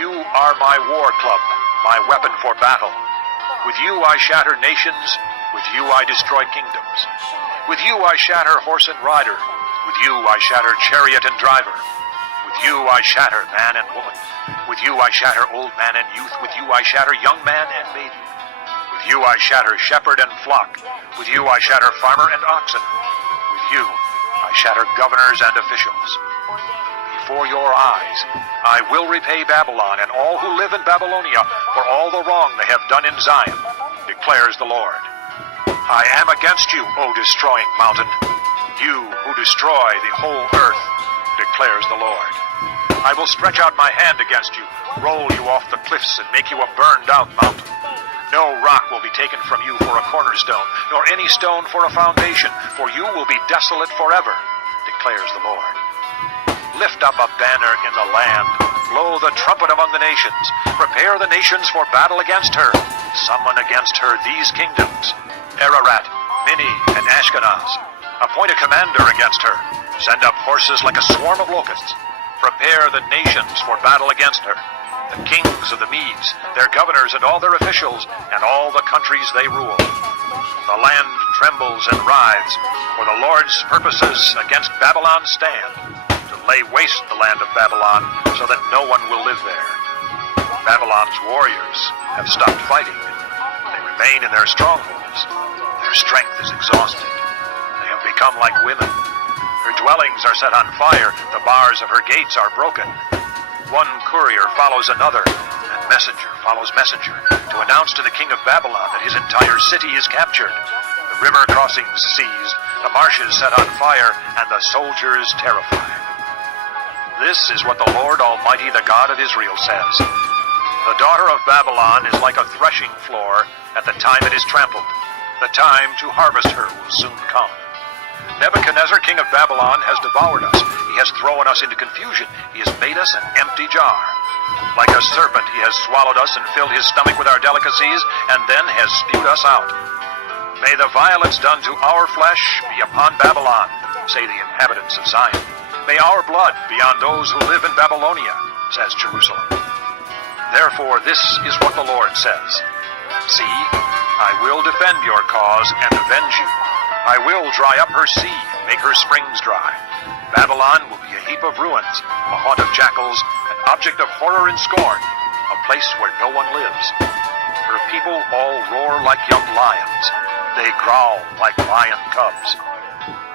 You are my war club, my weapon for battle. With you I shatter nations, with you I destroy kingdoms. With you I shatter horse and rider, with you I shatter chariot and driver. With you I shatter man and woman, with you I shatter old man and youth, with you I shatter young man and maiden. With you I shatter shepherd and flock, with you I shatter farmer and oxen. With you I shatter governors and officials. Before your eyes I will repay Babylon and all who live in Babylonia for all the wrong they have done in Zion, declares the Lord. I am against you, O destroying mountain, you who destroy the whole earth, declares the Lord. I will stretch out my hand against you, roll you off the cliffs, and make you a burned-out mountain. No rock will be taken from you for a cornerstone, nor any stone for a foundation, for you will be desolate forever, declares the Lord. Lift up a banner in the land, blow the trumpet among the nations, prepare the nations for battle against her, summon against her these kingdoms, Ararat, Minni, and Ashkenaz. Appoint a commander against her, send up horses like a swarm of locusts. Prepare the nations for battle against her, the kings of the Medes, their governors and all their officials, and all the countries they rule. The land trembles and writhes, for the Lord's purposes against Babylon stand, to lay waste the land of Babylon, so that no one will live there. Babylon's warriors have stopped fighting. They remain in their strongholds. Their strength is exhausted. They have become like women. Her dwellings are set on fire. The bars of her gates are broken. One courier follows another, and messenger follows messenger, to announce to the king of Babylon that his entire city is captured, the river crossings seized, the marshes set on fire, and the soldiers terrified. This is what the Lord Almighty, the God of Israel, says. The daughter of Babylon is like a threshing floor at the time it is trampled. The time to harvest her will soon come. Nebuchadnezzar, king of Babylon, has devoured us. He has thrown us into confusion. He has made us an empty jar. Like a serpent, he has swallowed us and filled his stomach with our delicacies, and then has spewed us out. May the violence done to our flesh be upon Babylon, say the inhabitants of Zion. May our blood be on those who live in Babylonia, says Jerusalem. Therefore, this is what the Lord says. See, I will defend your cause and avenge you. I will dry up her sea and make her springs dry. Babylon will be a heap of ruins, a haunt of jackals, an object of horror and scorn, a place where no one lives. Her people all roar like young lions. They growl like lion cubs.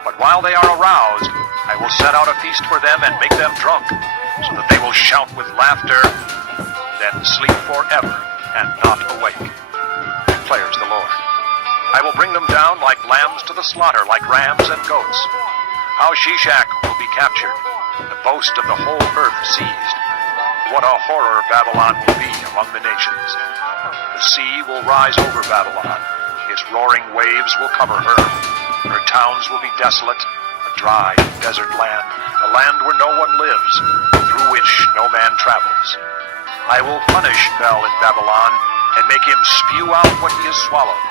But while they are aroused, I will set out a feast for them and make them drunk, so that they will shout with laughter, then sleep forever and not awake, declares the Lord. I will bring them down like lambs to the slaughter, like rams and goats. How Shishak will be captured, the boast of the whole earth seized. What a horror Babylon will be among the nations. The sea will rise over Babylon. Its roaring waves will cover her. Her towns will be desolate, a dry desert land, a land where no one lives, through which no man travels. I will punish Bel in Babylon and make him spew out what he has swallowed.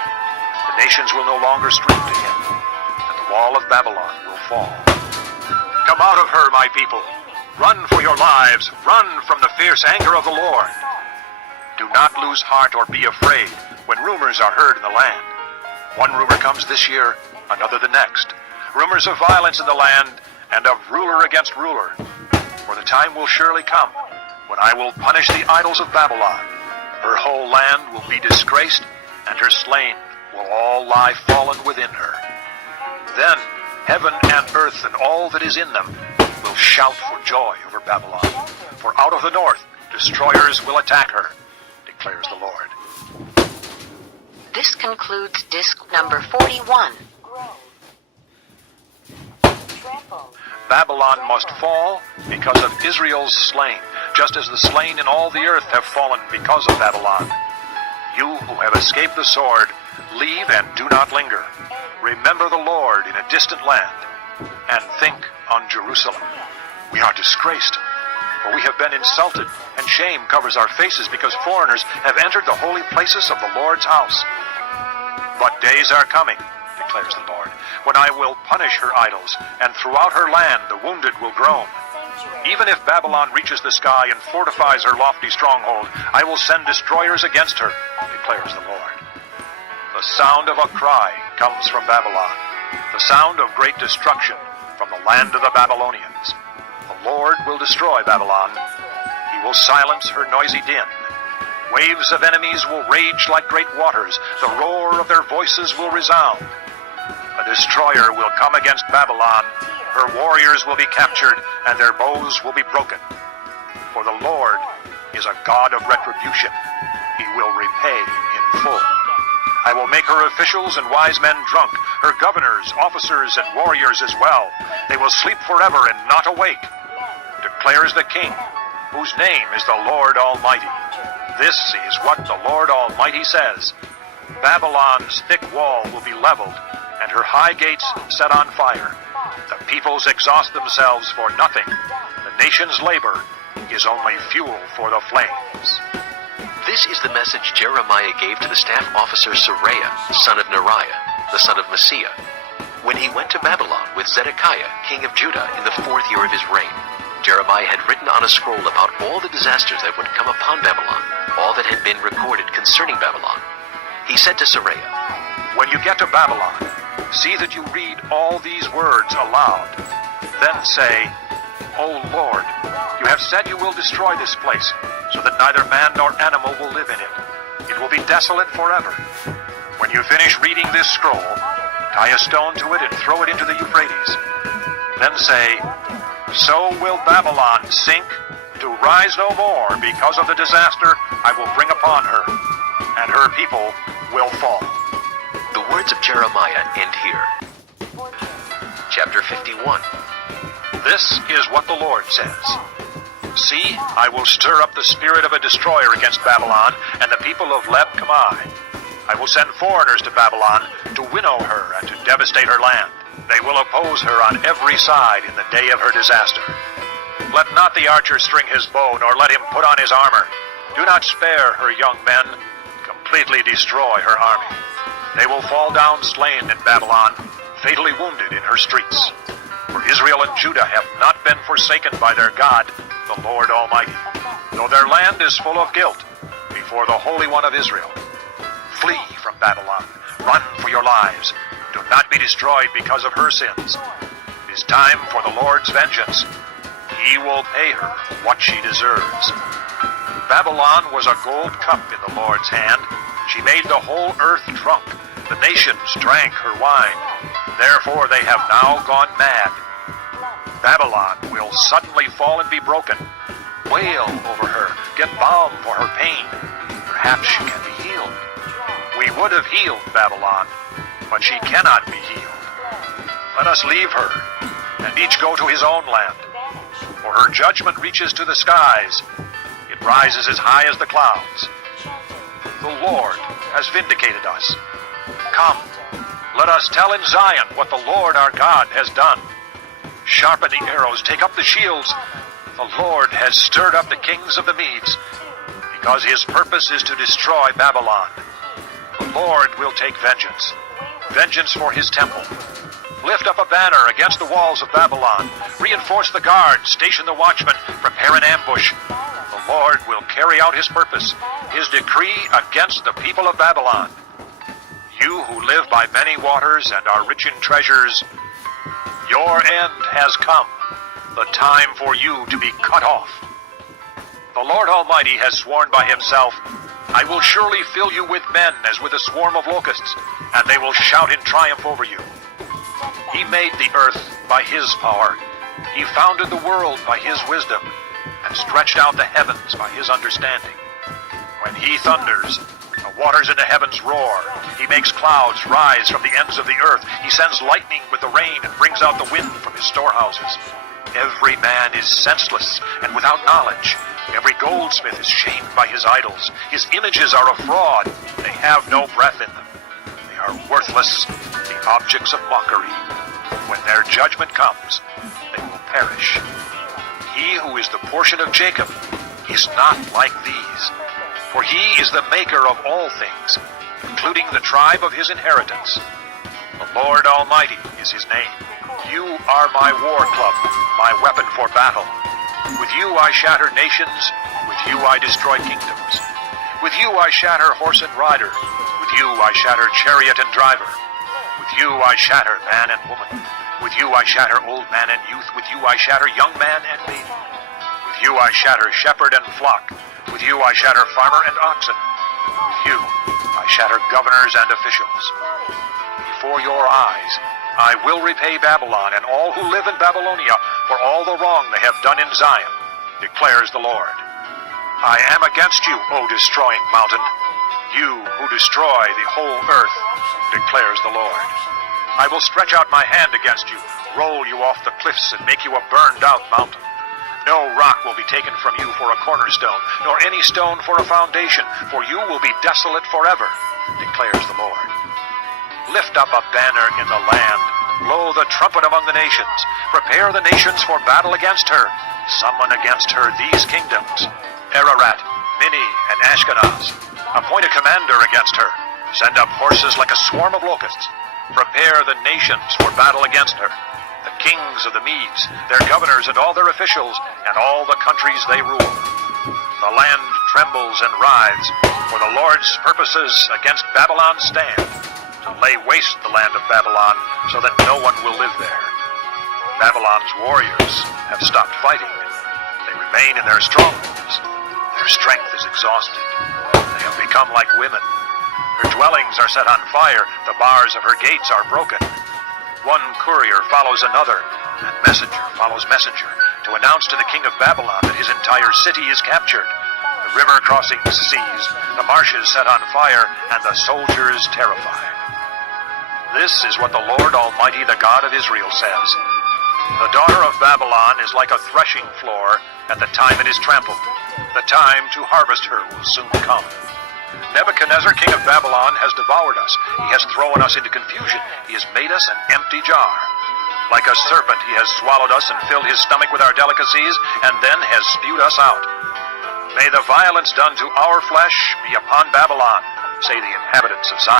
The nations will no longer stream to him, and the wall of Babylon will fall. Come out of her, my people. Run for your lives. Run from the fierce anger of the Lord. Do not lose heart or be afraid when rumors are heard in the land. One rumor comes this year, another the next. Rumors of violence in the land and of ruler against ruler. For the time will surely come when I will punish the idols of Babylon. Her whole land will be disgraced, and her slain will all lie fallen within her. Then heaven and earth and all that is in them will shout for joy over Babylon. For out of the north destroyers will attack her, declares the Lord. This concludes disc number 41. Babylon must fall because of Israel's slain, just as the slain in all the earth have fallen because of Babylon. You who have escaped the sword, leave and do not linger. Remember the Lord in a distant land, and think on Jerusalem. We are disgraced, for we have been insulted, and shame covers our faces because foreigners have entered the holy places of the Lord's house. But days are coming, declares the Lord, when I will punish her idols, and throughout her land the wounded will groan. Even if Babylon reaches the sky and fortifies her lofty stronghold, I will send destroyers against her, declares the Lord. The sound of a cry comes from Babylon, the sound of great destruction from the land of the Babylonians. The Lord will destroy Babylon. He will silence her noisy din. Waves of enemies will rage like great waters. The roar of their voices will resound. A destroyer will come against Babylon. Her warriors will be captured, and their bows will be broken. For the Lord is a God of retribution. He will repay in full. I will make her officials and wise men drunk, her governors, officers, and warriors as well. They will sleep forever and not awake, declares the King, whose name is the Lord Almighty. This is what the Lord Almighty says. Babylon's thick wall will be leveled, and her high gates set on fire. The peoples exhaust themselves for nothing. The nation's labor is only fuel for the flames. This is the message Jeremiah gave to the staff officer Seraiah, son of Neriah, the son of Messiah, when he went to Babylon with Zedekiah, king of Judah, in the 4th year of his reign. Jeremiah had written on a scroll about all the disasters that would come upon Babylon, all that had been recorded concerning Babylon. He said to Seraiah, When you get to Babylon, see that you read all these words aloud. Then say, O Lord, you have said you will destroy this place, so that neither man nor animal will live in it. It will be desolate forever. When you finish reading this scroll, tie a stone to it and throw it into the Euphrates. Then say, So will Babylon sink, to rise no more because of the disaster I will bring upon her, and her people will fall. The words of Jeremiah end here. Chapter 51. This is what the Lord says. See, I will stir up the spirit of a destroyer against Babylon and the people of Leb-Kamai. I will send foreigners to Babylon to winnow her and to devastate her land. They will oppose her on every side in the day of her disaster. Let not the archer string his bow, nor let him put on his armor. Do not spare her young men. Completely destroy her army. They will fall down slain in Babylon, fatally wounded in her streets. For Israel and Judah have not been forsaken by their God, the Lord Almighty, though their land is full of guilt before the Holy One of Israel. Flee from Babylon. Run for your lives. Do not be destroyed because of her sins. It is time for the Lord's vengeance. He will pay her what she deserves. Babylon was a gold cup in the Lord's hand. She made the whole earth drunk. The nations drank her wine. Therefore they have now gone mad. Babylon will suddenly fall and be broken. Wail over her. Get balm for her pain. Perhaps she can be healed. We would have healed Babylon, but she cannot be healed. Let us leave her, and each go to his own land. For her judgment reaches to the skies. It rises as high as the clouds. The Lord has vindicated us. Come, let us tell in Zion what the Lord our God has done. Sharpen the arrows, take up the shields. The Lord has stirred up the kings of the Medes, because his purpose is to destroy Babylon. The Lord will take vengeance, vengeance for his temple. Lift up a banner against the walls of Babylon. Reinforce the guards, station the watchmen, prepare an ambush. The Lord will carry out his purpose, his decree against the people of Babylon. You who live by many waters and are rich in treasures, your end has come, the time for you to be cut off. The Lord Almighty has sworn by himself, I will surely fill you with men as with a swarm of locusts, and they will shout in triumph over you. He made the earth by his power. He founded the world by his wisdom, and stretched out the heavens by his understanding. When he thunders, the waters in the heavens roar. He makes clouds rise from the ends of the earth. He sends lightning with the rain and brings out the wind from his storehouses. Every man is senseless and without knowledge. Every goldsmith is shamed by his idols. His images are a fraud. They have no breath in them. They are worthless, the objects of mockery. When their judgment comes, they will perish. He who is the portion of Jacob is not like these. For he is the maker of all things, including the tribe of his inheritance. The Lord Almighty is his name. You are my war club, my weapon for battle. With you I shatter nations, with you I destroy kingdoms. With you I shatter horse and rider, with you I shatter chariot and driver. With you I shatter man and woman, with you I shatter old man and youth, with you I shatter young man and maiden. With you I shatter shepherd and flock, with you I shatter farmer and oxen. With you I shatter governors and officials. Before your eyes I will repay Babylon and all who live in Babylonia for all the wrong they have done in Zion, declares the Lord. I am against you, O destroying mountain, you who destroy the whole earth, declares the Lord. I will stretch out my hand against you, roll you off the cliffs, and make you a burned-out mountain. No rock will be taken from you for a cornerstone, nor any stone for a foundation, for you will be desolate forever, declares the Lord. Lift up a banner in the land, blow the trumpet among the nations, prepare the nations for battle against her, summon against her these kingdoms, Ararat, Minni, and Ashkenaz. Appoint a commander against her, send up horses like a swarm of locusts, prepare the nations for battle against her, the kings of the Medes, their governors and all their officials, and all the countries they rule. The land trembles and writhes, for the Lord's purposes against Babylon stand, to lay waste the land of Babylon, so that no one will live there. Babylon's warriors have stopped fighting. They remain in their strongholds. Their strength is exhausted. They have become like women. Her dwellings are set on fire. The bars of her gates are broken. One courier follows another, and messenger follows messenger, to announce to the king of Babylon that his entire city is captured. The river crossings seized, the marshes set on fire, and the soldiers terrified. This is what the Lord Almighty, the God of Israel, says. The daughter of Babylon is like a threshing floor at the time it is trampled. The time to harvest her will soon come. Nebuchadnezzar, king of Babylon, has devoured us. He has thrown us into confusion. He has made us an empty jar. Like a serpent, he has swallowed us and filled his stomach with our delicacies, and then has spewed us out. May the violence done to our flesh be upon Babylon, say the inhabitants of Zion.